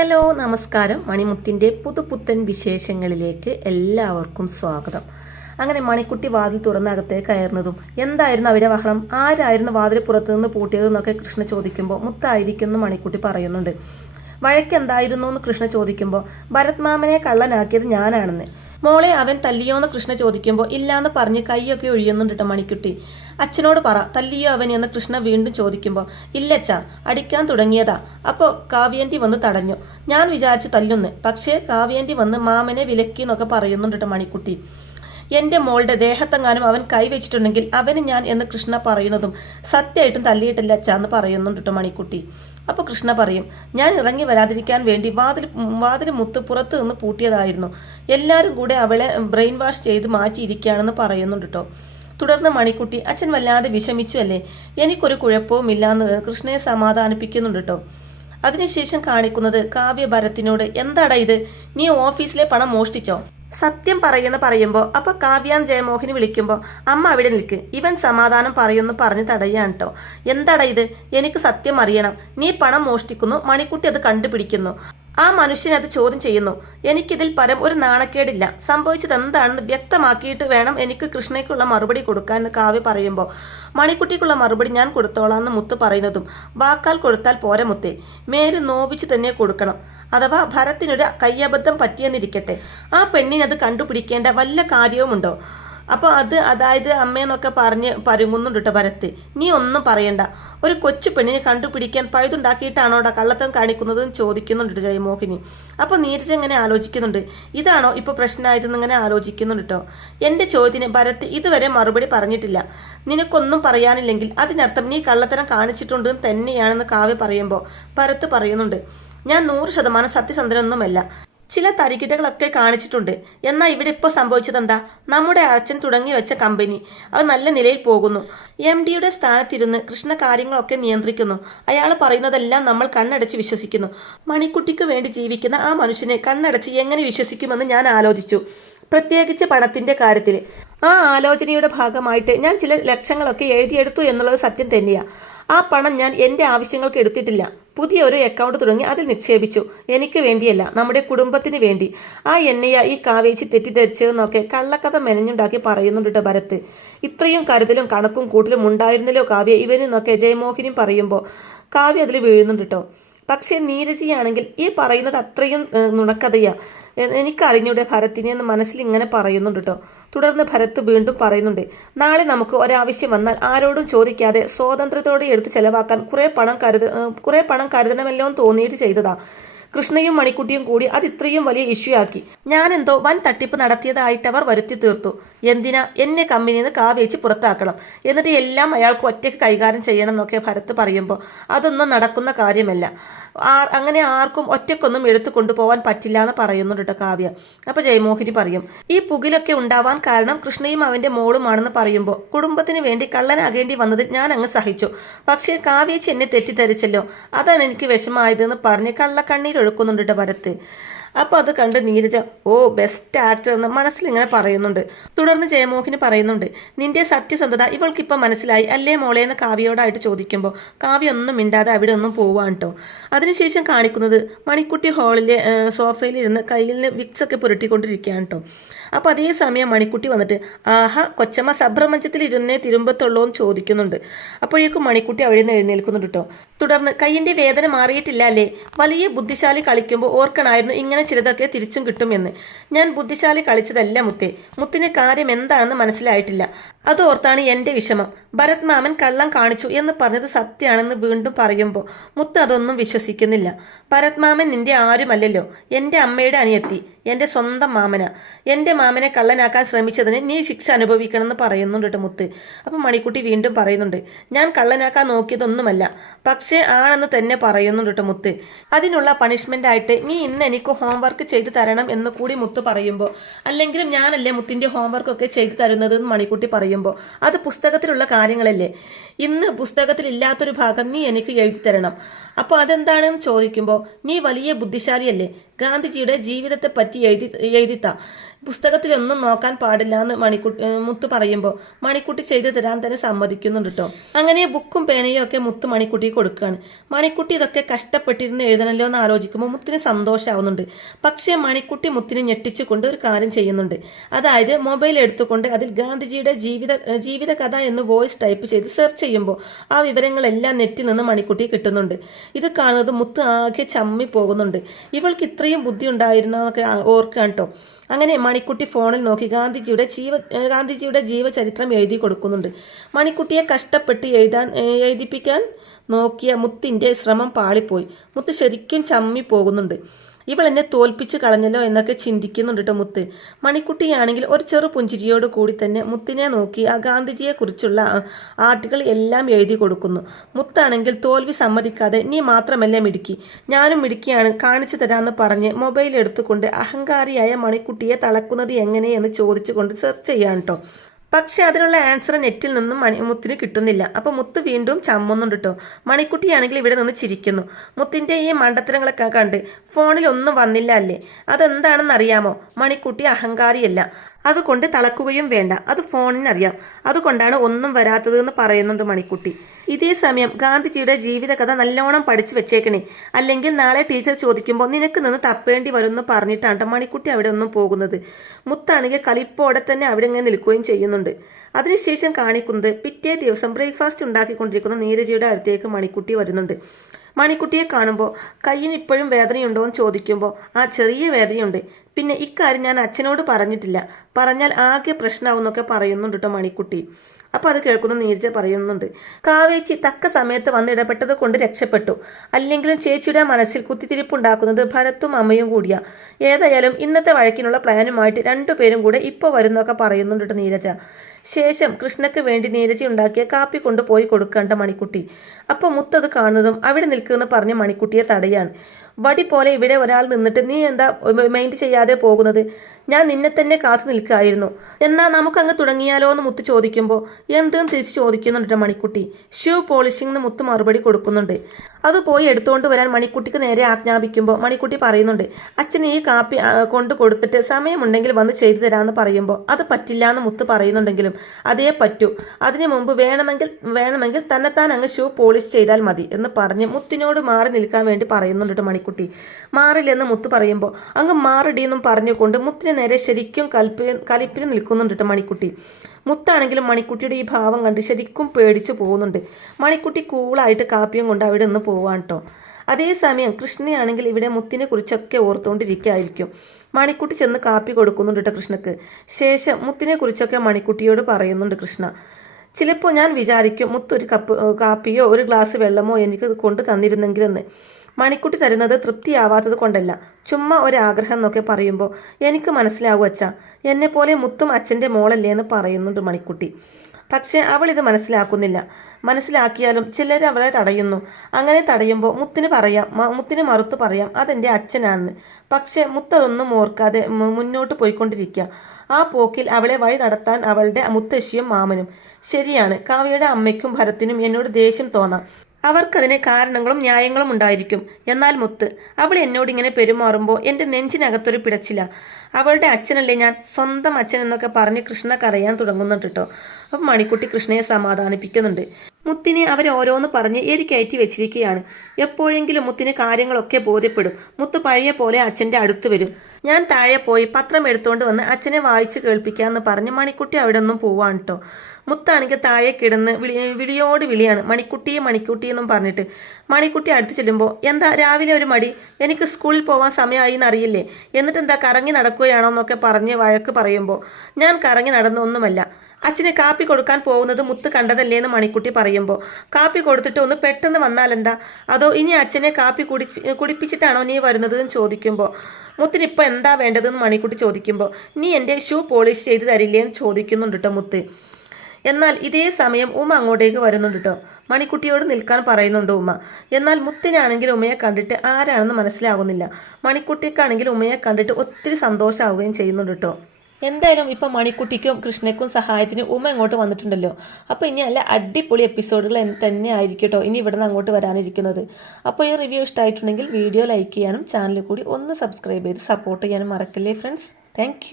Hello നമസ്കാരം. മണിമുത്തിന്റെ പുതുപുത്തൻ വിശേഷങ്ങളിലേക്ക് എല്ലാവർക്കും സ്വാഗതം. അങ്ങനെ മണിക്കുട്ടി വാതിൽ തുറന്നകത്തേക്ക് കയറുന്നതും എന്തായിരുന്നു അവിടെ ബഹളം? ആരായിരുന്നു വാതിൽ പുറത്തു നിന്ന് പൂട്ടിയതെന്നൊക്കെ കൃഷ്ണ ചോദിക്കുമ്പോൾ മുത്തായിരിക്കുന്നു മണിക്കുട്ടി പറയുന്നുണ്ട്. വഴക്കെന്തായിരുന്നു? എന്ന് കൃഷ്ണ ചോദിക്കുമ്പോൾ ഭരത് മാമനെ കള്ളനാക്കിയത് ഞാനാണെന്ന്. മോളെ അവൻ തല്ലിയോന്ന് കൃഷ്ണ ചോദിക്കുമ്പോൾ ഇല്ലാന്ന് പറഞ്ഞ് കൈയൊക്കെ ഒഴിയുന്നുണ്ട് ട്ടോ മണിക്കുട്ടി. അച്ഛനോട് പറ തല്ലിയോ അവൻ എന്ന് കൃഷ്ണ വീണ്ടും ചോദിക്കുമ്പോൾ ഇല്ലച്ചാ അടിക്കാൻ തുടങ്ങിയതാ. അപ്പോൾ കാവ്യേന്റി വന്ന് തടഞ്ഞു. ഞാൻ വിചാരിച്ച് തല്ലുന്ന് പക്ഷേ കാവ്യേന്റി വന്ന് മാമനെ വിലക്കി എന്നൊക്കെ പറയുന്നുണ്ട് ട്ടോ മണിക്കുട്ടി. എന്റെ മോളുടെ ദേഹത്തെങ്ങാനും അവൻ കൈവച്ചിട്ടുണ്ടെങ്കിൽ അവന് ഞാൻ എന്ന് കൃഷ്ണ പറയുന്നതും സത്യമായിട്ടും തല്ലിയിട്ടില്ല അച്ഛ എന്ന് പറയുന്നുണ്ട് കേട്ടോ മണിക്കുട്ടി. അപ്പോൾ കൃഷ്ണ പറയും ഞാൻ ഇറങ്ങി വരാതിരിക്കാൻ വേണ്ടി വാതിൽ വാതിൽ മുത്ത് പുറത്ത് നിന്ന് പൂട്ടിയതായിരുന്നു. എല്ലാവരും കൂടെ അവളെ ബ്രെയിൻ വാഷ് ചെയ്ത് മാറ്റിയിരിക്കുകയാണെന്ന് പറയുന്നുണ്ട് കേട്ടോ. തുടർന്ന് മണിക്കുട്ടി അച്ഛൻ വല്ലാതെ വിഷമിച്ചു അല്ലേ? എനിക്കൊരു കുഴപ്പവും ഇല്ലാന്ന് കൃഷ്ണയെ സമാധാനിപ്പിക്കുന്നുണ്ട് കേട്ടോ. അതിനുശേഷം കാണിക്കുന്നത് കാവ്യ ഭരത്തിനോട് എന്താടാ ഇത്? നീ ഓഫീസിലെ പണം മോഷ്ടിച്ചോ? സത്യം പറയുന്ന പറയുമ്പോൾ അപ്പൊ കാവ്യാൻ ജയമോഹിനി വിളിക്കുമ്പോൾ അമ്മ അവിടെ നിൽക്ക് ഇവൻ സമാധാനം പറയുന്നു പറഞ്ഞ് തടയാണ് കേട്ടോ എന്താടാ ഇത്? എനിക്ക് സത്യം അറിയണം. നീ പണം മോഷ്ടിക്കുന്നു മണിക്കുട്ടി അത് കണ്ടുപിടിക്കുന്നു. ആ മനുഷ്യൻ അത് ചോദ്യം ചെയ്യുന്നു. എനിക്കിതിൽ പരം ഒരു നാണക്കേടില്ല. സംഭവിച്ചത് എന്താണെന്ന് വ്യക്തമാക്കിയിട്ട് വേണം എനിക്ക് കൃഷ്ണയ്ക്കുള്ള മറുപടി കൊടുക്കാൻ കാവ്യ പറയുമ്പോൾ മണിക്കുട്ടിക്കുള്ള മറുപടി ഞാൻ കൊടുത്തോളാം എന്ന് മുത്ത് പറയുന്നതും വാക്കാൽ കൊടുത്താൽ പോര മുത്തേ. മേര് നോവിച്ച് തന്നെ കൊടുക്കണം. അഥവാ ഭരത്തിനൊരു കയ്യബദ്ധം പറ്റിയെന്നിരിക്കട്ടെ. ആ പെണ്ണിനത് കണ്ടുപിടിക്കേണ്ട വല്ല കാര്യവുമുണ്ടോ? അപ്പോൾ അത് അതായത് അമ്മയെന്നൊക്കെ പറഞ്ഞ് പരുങ്ങുന്നുണ്ട് ഭരത്ത്. നീ ഒന്നും പറയണ്ട. ഒരു കൊച്ചു പെണ്ണിനെ കണ്ടുപിടിക്കാൻ പഴുതുണ്ടാക്കിയിട്ടാണോടാ കള്ളത്തം കാണിക്കുന്നതെന്ന് ചോദിക്കുന്നുണ്ട് ജയമോഹിനി. അപ്പോൾ നീരജ് ഇങ്ങനെ ആലോചിക്കുന്നുണ്ട്. ഇതാണോ ഇപ്പോൾ പ്രശ്നമായതെന്ന് ഇങ്ങനെ ആലോചിക്കുന്നുണ്ട് എന്റെ ചോദ്യത്തിന് ഭരത്ത് ഇതുവരെ മറുപടി പറഞ്ഞിട്ടില്ല. നിനക്കൊന്നും പറയാനില്ലെങ്കിൽ അതിനർത്ഥം നീ കള്ളത്തരം കാണിച്ചിട്ടുണ്ട് തന്നെയാണെന്ന് കാവ്യ പറയുമ്പോൾ ഭരത്ത് പറയുന്നുണ്ട്. ഞാൻ നൂറ് ശതമാനം സത്യസന്ധനൊന്നുമല്ല. ചില തരികിടകളൊക്കെ കാണിച്ചിട്ടുണ്ട്. എന്നാൽ ഇവിടെ ഇപ്പോൾ സംഭവിച്ചത് എന്താ നമ്മുടെ അച്ഛൻ തുടങ്ങി വെച്ച കമ്പനി. അത് നല്ല നിലയിൽ പോകുന്നു. എം ഡിയുടെ സ്ഥാനത്തിരുന്ന് കൃഷ്ണ കാര്യങ്ങളൊക്കെ നിയന്ത്രിക്കുന്നു. അയാൾ പറയുന്നതെല്ലാം നമ്മൾ കണ്ണടച്ച് വിശ്വസിക്കുന്നു. മണിക്കുട്ടിക്ക് വേണ്ടി ജീവിക്കുന്ന ആ മനുഷ്യനെ കണ്ണടച്ച് എങ്ങനെ വിശ്വസിക്കുമെന്ന് ഞാൻ ആലോചിച്ചു. പ്രത്യേകിച്ച് പണത്തിന്റെ കാര്യത്തിൽ ആ ആലോചനയുടെ ഭാഗമായിട്ട് ഞാൻ ചില ലക്ഷങ്ങളൊക്കെ എഴുതിയെടുത്തു എന്നുള്ളത് സത്യം തന്നെയാ. ആ പണം ഞാൻ എന്റെ ആവശ്യങ്ങൾക്ക് എടുത്തിട്ടില്ല. പുതിയൊരു അക്കൗണ്ട് തുടങ്ങി അതിൽ നിക്ഷേപിച്ചു. എനിക്ക് വേണ്ടിയല്ല നമ്മുടെ കുടുംബത്തിന് വേണ്ടി. ആ എണ്ണയ ഈ കാവേച്ചി തെറ്റിദ്ധരിച്ചതെന്നൊക്കെ കള്ളക്കഥ മെനഞ്ഞുണ്ടാക്കി പറയുന്നുണ്ട് ഭരത്. ഇത്രയും കരുതലും കണക്കും കൂട്ടലും ഉണ്ടായിരുന്നല്ലോ കാവ്യ ഇവനെന്നൊക്കെ ജയമോഹിനിയും പറയുമ്പോൾ കാവ്യ അതിൽ വീഴുന്നുണ്ട് കേട്ടോ. പക്ഷേ നീരജിയാണെങ്കിൽ ഈ പറയുന്നത് അത്രയും നുണക്കഥയാണ് എനിക്കറിഞ്ഞൂടെ ഭരത്തിനെ എന്ന് മനസ്സിൽ ഇങ്ങനെ പറയുന്നുണ്ട് കേട്ടോ തുടർന്ന് ഭരത് വീണ്ടും പറയുന്നുണ്ട് നാളെ നമുക്ക് ഒരാവശ്യം വന്നാൽ ആരോടും ചോദിക്കാതെ സ്വാതന്ത്ര്യത്തോടെ എടുത്ത് ചെലവാക്കാൻ കുറേ പണം കരുത കുറേ പണം കരുതണമല്ലോ എന്ന് തോന്നിയിട്ട് ചെയ്തതാ. കൃഷ്ണയും മണിക്കുട്ടിയും കൂടി അത് ഇത്രയും വലിയ ഇഷ്യൂ ആക്കി. ഞാനെന്തോ വൻ തട്ടിപ്പ് നടത്തിയതായിട്ടവർ വരുത്തി തീർത്തു. എന്തിനാ എന്നെ കമ്പനിയിൽ നിന്ന് കാവേച്ച് പുറത്താക്കണം? എന്നിട്ട് എല്ലാം അയാൾക്ക് ഒറ്റയ്ക്ക് കൈകാര്യം ചെയ്യണം എന്നൊക്കെ ഭരത് പറയുമ്പോൾ അതൊന്നും നടക്കുന്ന കാര്യമല്ല. ആ- അങ്ങനെ ആർക്കും ഒറ്റക്കൊന്നും എടുത്തു കൊണ്ടുപോകാൻ പറ്റില്ല എന്ന് പറയുന്നുണ്ട് കേട്ടോ കാവ്യ. അപ്പൊ ജയമോഹിനി പറയും ഈ പുകിലൊക്കെ ഉണ്ടാവാൻ കാരണം കൃഷ്ണയും അവന്റെ മോളുമാണെന്ന് പറയുമ്പോൾ കുടുംബത്തിന് വേണ്ടി കള്ളനാകേണ്ടി വന്നതിൽ ഞാൻ അങ്ങ് സഹിച്ചു. പക്ഷേ കാവ്യച്ച് എന്നെ തെറ്റിദ്ധരിച്ചല്ലോ. അതാണ് എനിക്ക് വിഷമായതെന്ന് പറഞ്ഞ് കള്ളക്കണ്ണീരൊഴുക്കുന്നുണ്ട് കേട്ടോ ഭരത്ത് അപ്പോൾ അത് കണ്ട് നീരജ ഓ ബെസ്റ്റ് ആക്ടർ എന്ന് മനസ്സിൽ ഇങ്ങനെ പറയുന്നുണ്ട്. തുടർന്ന് ജയമോഹിന് പറയുന്നുണ്ട് നിന്റെ സത്യസന്ധത ഇവൾക്കിപ്പോൾ മനസ്സിലായി. അല്ലേ മോളെ? എന്ന് കാവ്യയോടായിട്ട് ചോദിക്കുമ്പോൾ കാവ്യ ഒന്നും മിണ്ടാതെ അവിടെ ഒന്നും പോവാണ് കേട്ടോ അതിനുശേഷം കാണിക്കുന്നത് മണിക്കുട്ടി ഹാളിലെ സോഫയിലിരുന്ന് കയ്യിൽ വിക്സ് ഒക്കെ പുരട്ടിക്കൊണ്ടിരിക്കുകയാണ് കേട്ടോ അപ്പോൾ അതേ സമയം മണിക്കുട്ടി വന്നിട്ട് ആഹാ കൊച്ചമ്മ സബ്രമഞ്ചത്തിൽ ഇരുന്നേ തിരുമ്പത്തുള്ളൂ എന്ന് ചോദിക്കുന്നുണ്ട്. അപ്പോഴേക്കും മണിക്കുട്ടി അവിടെ നിന്ന് എഴുന്നേൽക്കുന്നുണ്ട് കേട്ടോ തുടർന്ന് കയ്യിന്റെ വേദന മാറിയിട്ടില്ല അല്ലേ? വലിയ ബുദ്ധിശാലി കളിക്കുമ്പോൾ ഓർക്കണായിരുന്നു ഇങ്ങനെ ചിലതൊക്കെ തിരിച്ചും കിട്ടുമെന്ന് ഞാൻ ബുദ്ധിശാലി കളിച്ചതല്ല മുത്തേ. മുത്തിന് കാര്യം എന്താണെന്ന് മനസ്സിലായിട്ടില്ല. അത് എന്റെ വിഷമം. ഭരത് മാമൻ കള്ളം കാണിച്ചു എന്ന് പറഞ്ഞത് സത്യമാണെന്ന് വീണ്ടും പറയുമ്പോൾ മുത്ത് അതൊന്നും വിശ്വസിക്കുന്നില്ല. ഭരത് മാമൻ നിന്റെ ആരുമല്ലല്ലോ. എന്റെ അമ്മയുടെ അനിയത്തി എന്റെ സ്വന്തം മാമന. എന്റെ മാമനെ കള്ളനാക്കാൻ ശ്രമിച്ചതിന് നീ ശിക്ഷ അനുഭവിക്കണമെന്ന് പറയുന്നുണ്ട് കേട്ടോ മുത്ത്. അപ്പം മണിക്കുട്ടി വീണ്ടും പറയുന്നുണ്ട് ഞാൻ കള്ളനാക്കാൻ നോക്കിയതൊന്നുമല്ല. പക്ഷേ ആണെന്ന് തന്നെ പറയുന്നുണ്ട് കേട്ടോ മുത്ത്. അതിനുള്ള പണിഷ്മെന്റ് ആയിട്ട് നീ ഇന്ന് എനിക്ക് ഹോംവർക്ക് ചെയ്തു തരണം എന്ന് കൂടി മുത്ത് പറയുമ്പോൾ അല്ലെങ്കിലും ഞാനല്ലേ മുത്തിന്റെ ഹോംവർക്ക് ഒക്കെ ചെയ്തു തരുന്നത് മണിക്കുട്ടി മണിക്കുട്ടി പറയുമ്പോൾ അത് പുസ്തകത്തിലുള്ള കാര്യങ്ങളല്ലേ? ഇന്ന് പുസ്തകത്തിൽ ഇല്ലാത്തൊരു ഭാഗം നീ എനിക്ക് എഴുതി തരണം അപ്പോൾ അതെന്താണെന്ന് ചോദിക്കുമ്പോൾ നീ വലിയ ബുദ്ധിശാലിയല്ലേ. ഗാന്ധിജിയുടെ ജീവിതത്തെ പറ്റി എഴുതി എഴുതിത്ത. പുസ്തകത്തിലൊന്നും നോക്കാൻ പാടില്ല എന്ന് മണിക്കുട്ടി മുത്ത് പറയുമ്പോൾ മണിക്കുട്ടി ചെയ്തു തരാൻ തന്നെ സമ്മതിക്കുന്നുണ്ട് കേട്ടോ അങ്ങനെ ബുക്കും പേനയും ഒക്കെ മുത്ത് മണിക്കുട്ടി കൊടുക്കുകയാണ് മണിക്കുട്ടി ഇതൊക്കെ കഷ്ടപ്പെട്ടിരുന്ന് എഴുതണല്ലോ എന്ന് ആലോചിക്കുമ്പോൾ മുത്തിന് സന്തോഷമാവുന്നുണ്ട് പക്ഷേ മണിക്കുട്ടി മുത്തിനെ ഞെട്ടിച്ചുകൊണ്ട് ഒരു കാര്യം ചെയ്യുന്നുണ്ട്. അതായത് മൊബൈൽ എടുത്തുകൊണ്ട് അതിൽ ഗാന്ധിജിയുടെ ജീവിത ജീവിത കഥ എന്ന് വോയിസ് ടൈപ്പ് ചെയ്ത് സെർച്ച് ചെയ്യുമ്പോൾ ആ വിവരങ്ങളെല്ലാം നെറ്റിൽ നിന്ന് മണിക്കുട്ടി കിട്ടുന്നുണ്ട്. ഇത് കാണുന്നത് മുത്ത് ആകെ ചമ്മി പോകുന്നുണ്ട് ഇവൾക്ക് ഇത്രയും ബുദ്ധി ഉണ്ടായിരുന്നു എന്നൊക്കെ ഓർക്കുകയാണ് കേട്ടോ അങ്ങനെ മണിക്കുട്ടി ഫോണിൽ നോക്കി ഗാന്ധിജിയുടെ ജീവ ഗാന്ധിജിയുടെ ജീവചരിത്രം എഴുതി കൊടുക്കുന്നുണ്ട്. മണിക്കുട്ടിയെ കഷ്ടപ്പെട്ട് എഴുതാൻ എഴുതിപ്പിക്കാൻ നോക്കിയ മുത്തിന്റെ ശ്രമം പാളിപ്പോയി. മുത്ത് ശരിക്കും ചമ്മി പോകുന്നുണ്ട് ഇവൾ എന്നെ തോൽപ്പിച്ച് കളഞ്ഞല്ലോ എന്നൊക്കെ ചിന്തിക്കുന്നുണ്ട് മുത്ത്. മണിക്കുട്ടിയാണെങ്കിൽ ഒരു ചെറു പുഞ്ചിരിയോട് കൂടി തന്നെ മുത്തിനെ നോക്കി ആ ഗാന്ധിജിയെക്കുറിച്ചുള്ള ആർട്ടുകൾ എല്ലാം എഴുതി കൊടുക്കുന്നു. മുത്താണെങ്കിൽ തോൽവി സമ്മതിക്കാതെ നീ മാത്രമല്ല മിടുക്കി? ഞാനും മിടുക്കിയാണ് കാണിച്ചു തരാമെന്ന് പറഞ്ഞ് മൊബൈൽ എടുത്തുകൊണ്ട് അഹങ്കാരിയായ മണിക്കുട്ടിയെ തളക്കുന്നത് എങ്ങനെയെന്ന് ചോദിച്ചുകൊണ്ട് സെർച്ച് ചെയ്യാൻ കേട്ടോ പക്ഷെ അതിനുള്ള ആൻസർ നെറ്റിൽ നിന്നും മണി മുത്തിന് കിട്ടുന്നില്ല. അപ്പോൾ മുത്ത് വീണ്ടും ചമ്മുന്നുണ്ട് കേട്ടോ മണിക്കുട്ടിയാണെങ്കിൽ ഇവിടെ നിന്ന് ചിരിക്കുന്നു. മുത്തിന്റെ ഈ മണ്ടത്തരങ്ങളൊക്കെ കണ്ട് ഫോണിൽ ഒന്നും വന്നില്ല അല്ലേ? അതെന്താണെന്ന് അറിയാമോ മണിക്കുട്ടി അഹങ്കാരിയല്ല. അതുകൊണ്ട് തളക്കുകയും വേണ്ട. അത് ഫോണിനറിയാം. അതുകൊണ്ടാണ് ഒന്നും വരാത്തത് എന്ന് പറയുന്നുണ്ട് മണിക്കുട്ടി. ഇതേ സമയം ഗാന്ധിജിയുടെ ജീവിതകഥ നല്ലോണം പഠിച്ചു വെച്ചേക്കണേ. അല്ലെങ്കിൽ നാളെ ടീച്ചർ ചോദിക്കുമ്പോൾ നിനക്ക് നിന്ന് തപ്പേണ്ടി വരുമെന്ന് പറഞ്ഞിട്ടാണ് മണിക്കുട്ടി അവിടെ ഒന്നും പോകുന്നത്. മുത്താണെങ്കിൽ കലിപ്പോടെ തന്നെ അവിടെ ഇങ്ങനെ നിൽക്കുകയും ചെയ്യുന്നുണ്ട്. അതിനുശേഷം കാണിക്കുന്നത് പിറ്റേ ദിവസം ബ്രേക്ക്ഫാസ്റ്റ് ഉണ്ടാക്കിക്കൊണ്ടിരിക്കുന്ന നീരജയുടെ അടുത്തേക്ക് മണിക്കുട്ടി വരുന്നുണ്ട്. മണിക്കുട്ടിയെ കാണുമ്പോൾ കയ്യിന് ഇപ്പോഴും വേദനയുണ്ടോ? എന്ന് ചോദിക്കുമ്പോൾ ആ ചെറിയ വേദനയുണ്ട്. പിന്നെ ഇക്കാര്യം ഞാൻ അച്ഛനോട് പറഞ്ഞിട്ടില്ല. പറഞ്ഞാൽ ആകെ പ്രശ്നമാവുന്നൊക്കെ പറയുന്നുണ്ട് കേട്ടോ മണിക്കുട്ടി. അപ്പോൾ അത് കേൾക്കുന്ന നീരജ പറയുന്നുണ്ട്. കാവേച്ചി തക്ക സമയത്ത് വന്ന് ഇടപെട്ടത് കൊണ്ട് രക്ഷപ്പെട്ടു. അല്ലെങ്കിലും ചേച്ചിയുടെ മനസ്സിൽ കുത്തിത്തിരിപ്പുണ്ടാക്കുന്നത് ഭരത്തും അമ്മയും കൂടിയാ. ഏതായാലും ഇന്നത്തെ വഴക്കിനുള്ള പ്ലാനുമായിട്ട് രണ്ടുപേരും കൂടെ ഇപ്പോൾ വരുന്നൊക്കെ പറയുന്നുണ്ട് നീരജ. ശേഷം കൃഷ്ണയ്ക്ക് വേണ്ടി നീരജി ഉണ്ടാക്കിയ കാപ്പി കൊണ്ടുപോയി കൊടുക്കേണ്ട മണിക്കുട്ടി. അപ്പോൾ മുത്തത് കാണുന്നതും അവിടെ നിൽക്കുമെന്ന് പറഞ്ഞ് മണിക്കുട്ടിയെ തടയാണ്. വടി പോലെ ഇവിടെ ഒരാൾ നിന്നിട്ട് നീ എന്താ മൈൻഡ് ചെയ്യാതെ പോകുന്നത്? ഞാൻ നിന്നെ തന്നെ കാത്തു നിൽക്കുകയായിരുന്നു. എന്നാ നമുക്കങ്ങ് തുടങ്ങിയാലോ എന്ന് മുത്ത് ചോദിക്കുമ്പോൾ എന്തും തിരിച്ച് ചോദിക്കുന്നുണ്ട് മണിക്കുട്ടി. ഷൂ പോളിഷിംഗ് എന്ന് മുത്ത് മറുപടി കൊടുക്കുന്നുണ്ട്. അത് പോയി എടുത്തുകൊണ്ട് വരാൻ മണിക്കുട്ടിക്ക് നേരെ ആജ്ഞാപിക്കുമ്പോൾ മണിക്കുട്ടി പറയുന്നുണ്ട് അച്ഛൻ ഈ കാപ്പി കൊണ്ട് കൊടുത്തിട്ട് സമയമുണ്ടെങ്കിൽ വന്ന് ചെയ്തു തരാമെന്ന് പറയുമ്പോൾ അത് പറ്റില്ല എന്ന് മുത്ത് പറയുന്നുണ്ടെങ്കിലും അതേ പറ്റൂ. അതിനു മുമ്പ് വേണമെങ്കിൽ വേണമെങ്കിൽ തന്നെത്താൻ അങ്ങ് ഷൂ പോളിഷ് ചെയ്താൽ മതി എന്ന് പറഞ്ഞ് മുത്തിനോട് മാറി നിൽക്കാൻ വേണ്ടി പറയുന്നുണ്ട് മണിക്കുട്ടി. മാറില്ലെന്ന് മുത്ത് പറയുമ്പോൾ അങ്ങ് മാറിടിയെന്നും പറഞ്ഞുകൊണ്ട് മുത്തിനെ നേരെ ശരിക്കും കൽപ്പി കലിപ്പിന് നിൽക്കുന്നുണ്ട് മണിക്കുട്ടി. മുത്താണെങ്കിലും മണിക്കുട്ടിയുടെ ഈ ഭാവം കണ്ട് ശരിക്കും പേടിച്ചു പോകുന്നുണ്ട്. മണിക്കുട്ടി കൂളായിട്ട് കാപ്പിയും കൊണ്ട് അവിടെ നിന്ന് പോവാൻ കേട്ടോ അതേസമയം കൃഷ്ണയാണെങ്കിൽ ഇവിടെ മുത്തിനെ കുറിച്ചൊക്കെ ഓർത്തുകൊണ്ടിരിക്കുകയായിരിക്കും മണിക്കുട്ടി ചെന്ന് കാപ്പി കൊടുക്കുന്നുണ്ട് കേട്ടോ കൃഷ്ണക്ക്. ശേഷം മുത്തിനെ കുറിച്ചൊക്കെ മണിക്കുട്ടിയോട് പറയുന്നുണ്ട് കൃഷ്ണ. ചിലപ്പോൾ ഞാൻ വിചാരിക്കും മുത്തൊരു കപ്പ് കാപ്പിയോ ഒരു ഗ്ലാസ് വെള്ളമോ എനിക്ക് കൊണ്ട് തന്നിരുന്നെങ്കിലെന്ന്. മണിക്കുട്ടി തരുന്നത് തൃപ്തിയാവാത്തത് കൊണ്ടല്ല. ചുമ്മാ ഒരാഗ്രഹം എന്നൊക്കെ പറയുമ്പോൾ എനിക്ക് മനസ്സിലാവും അച്ഛ എന്നെ പോലെ മുത്തും അച്ഛന്റെ മോളല്ലേ എന്ന് പറയുന്നുണ്ട് മണിക്കുട്ടി. പക്ഷേ അവൾ ഇത് മനസ്സിലാക്കുന്നില്ല. മനസ്സിലാക്കിയാലും ചിലർ അവളെ തടയുന്നു. അങ്ങനെ തടയുമ്പോൾ മുത്തിന് പറയാം മുത്തിന് മറുത്തു പറയാം അതെന്റെ അച്ഛനാണെന്ന്. പക്ഷേ മുത്തതൊന്നും ഓർക്കാതെ മുന്നോട്ട് പോയിക്കൊണ്ടിരിക്കുക ആ പോക്കിൽ അവളെ വഴി നടത്താൻ അവളുടെ മുത്തശ്ശിയും മാമനും. ശരിയാണ് കാവ്യയുടെ അമ്മയ്ക്കും ഭരത്തിനും എന്നോട് ദേഷ്യം തോന്നാം. അവർക്കതിന് കാരണങ്ങളും ന്യായങ്ങളും ഉണ്ടായിരിക്കും. എന്നാൽ മുത്ത് അവൾ എന്നോട് ഇങ്ങനെ പെരുമാറുമ്പോൾ എന്റെ നെഞ്ചിനകത്തൊരു പിടച്ചില്ല അവളുടെ അച്ഛനല്ലേ ഞാൻ സ്വന്തം അച്ഛൻ എന്നൊക്കെ പറഞ്ഞ് കൃഷ്ണ കരയാൻ തുടങ്ങുന്നുണ്ട് കേട്ടോ അപ്പം മണിക്കുട്ടി കൃഷ്ണയെ സമാധാനിപ്പിക്കുന്നുണ്ട്. മുത്തിനെ അവരോരോന്ന് പറഞ്ഞ് എരി കയറ്റി വെച്ചിരിക്കുകയാണ്. എപ്പോഴെങ്കിലും മുത്തിന് കാര്യങ്ങളൊക്കെ ബോധ്യപ്പെടും. മുത്ത് പഴയ പോലെ അച്ഛന്റെ അടുത്ത് വരും. ഞാൻ താഴെ പോയി പത്രം എടുത്തുകൊണ്ട് വന്ന് അച്ഛനെ വായിച്ച് കേൾപ്പിക്കാമെന്ന് പറഞ്ഞ് മണിക്കുട്ടി അവിടെ ഒന്നും പോവാണ് കേട്ടോ മുത്താണെങ്കിൽ താഴെ കിടന്ന് വിളി വിളിയോട് വിളിയാണ്. മണിക്കുട്ടി മണിക്കുട്ടി എന്നും പറഞ്ഞിട്ട്. മണിക്കുട്ടി അടുത്ത് ചെല്ലുമ്പോൾ എന്താ രാവിലെ ഒരു മടി? എനിക്ക് സ്കൂളിൽ പോകാൻ സമയമായി എന്നറിയില്ലേ? എന്നിട്ട് എന്താ കറങ്ങി നടക്കുകയാണോ എന്നൊക്കെ പറഞ്ഞ് വഴക്ക് പറയുമ്പോൾ ഞാൻ കറങ്ങി നടന്നൊന്നുമല്ല അച്ഛന് കാപ്പി കൊടുക്കാൻ പോകുന്നത് മുത്ത് കണ്ടതല്ലേ എന്ന് മണിക്കുട്ടി പറയുമ്പോൾ കാപ്പി കൊടുത്തിട്ട് ഒന്ന് പെട്ടെന്ന് വന്നാലെന്താ? അതോ ഇനി അച്ഛനെ കാപ്പി കുടി കുടിപ്പിച്ചിട്ടാണോ നീ വരുന്നത് എന്ന് ചോദിക്കുമ്പോൾ മുത്തിന് ഇപ്പോൾ എന്താ വേണ്ടതെന്ന് മണിക്കുട്ടി ചോദിക്കുമ്പോൾ നീ എന്റെ ഷൂ പോളിഷ് ചെയ്ത് തരില്ലേ എന്ന് ചോദിക്കുന്നുണ്ട് കേട്ടോ മുത്ത്. എന്നാൽ ഇതേ സമയം ഉമ്മ അങ്ങോട്ടേക്ക് വരുന്നുണ്ട് കേട്ടോ മണിക്കുട്ടിയോട് നിൽക്കാൻ പറയുന്നുണ്ട് ഉമ്മ എന്നാൽ മുത്തിനാണെങ്കിൽ ഉമ്മയെ കണ്ടിട്ട് ആരാണെന്ന് മനസ്സിലാകുന്നില്ല മണിക്കുട്ടിക്കാണെങ്കിൽ ഉമ്മയെ കണ്ടിട്ട് ഒത്തിരി സന്തോഷമാവുകയും ചെയ്യുന്നുണ്ട് കേട്ടോ എന്തായാലും ഇപ്പൊ മണിക്കുട്ടിക്കും കൃഷ്ണയ്ക്കും സഹായത്തിന് ഉമ്മ ഇങ്ങോട്ട് വന്നിട്ടുണ്ടല്ലോ. അപ്പൊ ഇനി നല്ല അടിപൊളി എപ്പിസോഡുകൾ തന്നെ ആയിരിക്കും കേട്ടോ ഇനി ഇവിടുന്ന് അങ്ങോട്ട് വരാനിരിക്കുന്നത്. അപ്പോൾ ഈ റിവ്യൂ ഇഷ്ടമായിട്ടുണ്ടെങ്കിൽ വീഡിയോ ലൈക്ക് ചെയ്യാനും ചാനൽ കൂടി ഒന്ന് സബ്സ്ക്രൈബ് ചെയ്ത് സപ്പോർട്ട് ചെയ്യാനും മറക്കല്ലേ ഫ്രണ്ട്സ്? താങ്ക്